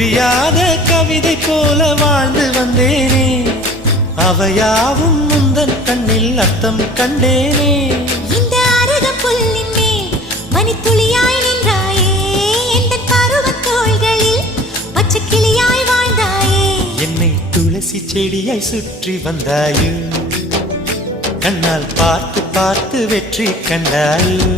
புரியாத கவிதை போல வாழ்ந்து வந்தேனே, அவையாவும் முந்தன் கண்ணில் அர்த்தம் கண்டேனே. இந்த அருக புல்லின் மேல் மணித்துளியாய் நின்றாயே, எந்த பருவத் தோள்களில் பச்சை கிளியாய் வாழ்ந்தாயே. என்னை துளசி செடியாய் சுற்றி வந்தாயோ, கண்ணால் பார்த்து பார்த்து வெற்றி கண்டாயோ.